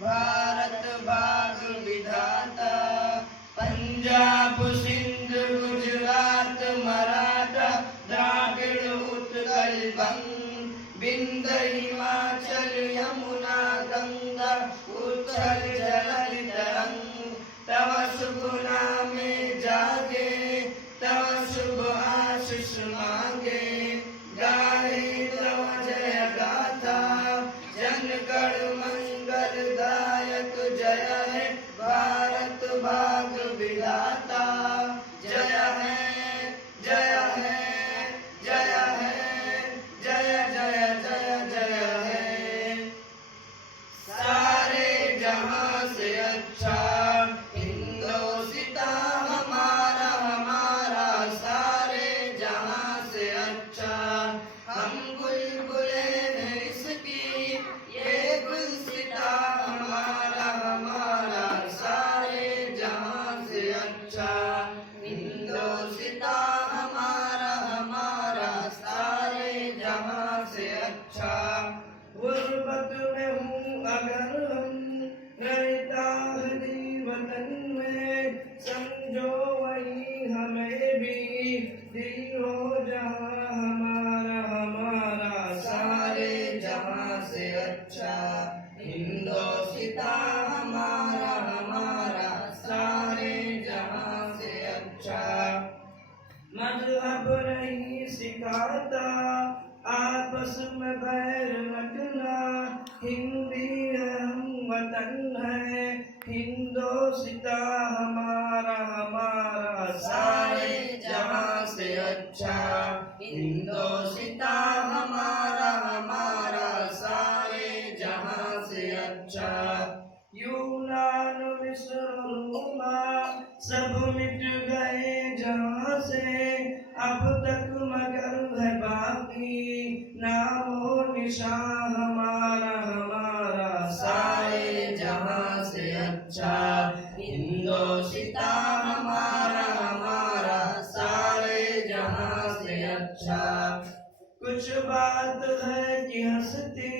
भारत भाग विधाता। पंजाब सिंध गुजरात मराठा द्राविड़ उत्कल बंग, विंध्य हिमाचल यमुना गंगा उच्छल जलल तरंग। तव शुभ नामे जागे, तव शुभ आशीष मांगे, गाहे तव जय गाथा, जन गण मंगलदायक। जय है भारत भाग विधाता, जय है जय है जय है जय जय जय जय है। सारे जहां से अच्छा हिंदोसिता हमारा हमारा, सारे जहां से अच्छा हम बुलबुले हैं इसकी, ये गुलसिता हमारा हमारा, सारे जहां से अच्छा हिंदोसिता हमारा हमारा, सारे जहां से अच्छा। गुर्बत में हूँ अगर हम, रहता हरी वतन में, समझो वही हमें भी दिल हो जहाँ हमारा हमारा, सारे जहां से अच्छा हिंदोसिता हमारा हमारा, सारे जहां से अच्छा। मजहब नहीं सिखाता आपस में बैर रखना, हिंदी है हम वतन है हिंदोसिता हमारा हमारा, सारे जहां से अच्छा हिंदोसिता हमारा हमारा, सारे जहां से अच्छा। यूनान मिस्र रोमा सब मिट गए जहां से, अब तक मगर है बाकी नामो निशान हमारा हमारा, सारे जहां से अच्छा हिंदोसिता हमारा हमारा, सारे जहां से अच्छा। कुछ बात है कि हंसती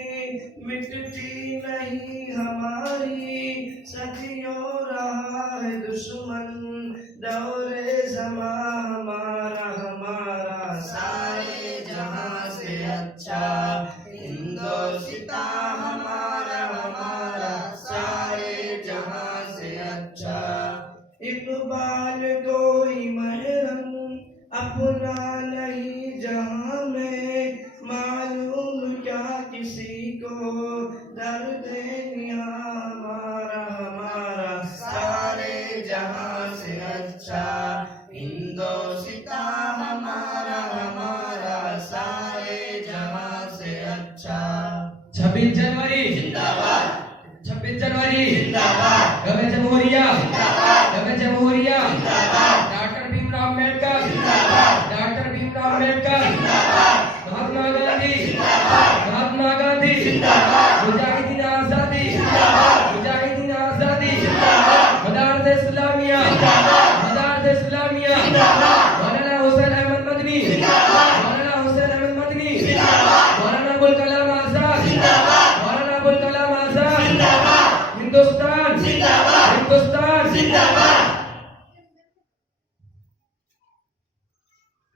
मिटती नहीं हमारी, सदियों रहा है दुश्मन दौरे ज़मा हमारा हमारा, सारे जहां से अच्छा हिंदोसिता हमारा हमारा, सारे जहां से अच्छा। इकबाल कोई महरम अपना नहीं जहां में, मालूम क्या किसी को दर्द हमारा हमारा, सारे जहां से अच्छा हिंदोसिता हमारा हमारा, सारे जहां से अच्छा। 26 जनवरी जिंदाबाद, 26 जनवरी जिंदाबाद, गमे जमहूरिया जिंदाबाद, गमे जमहूरिया।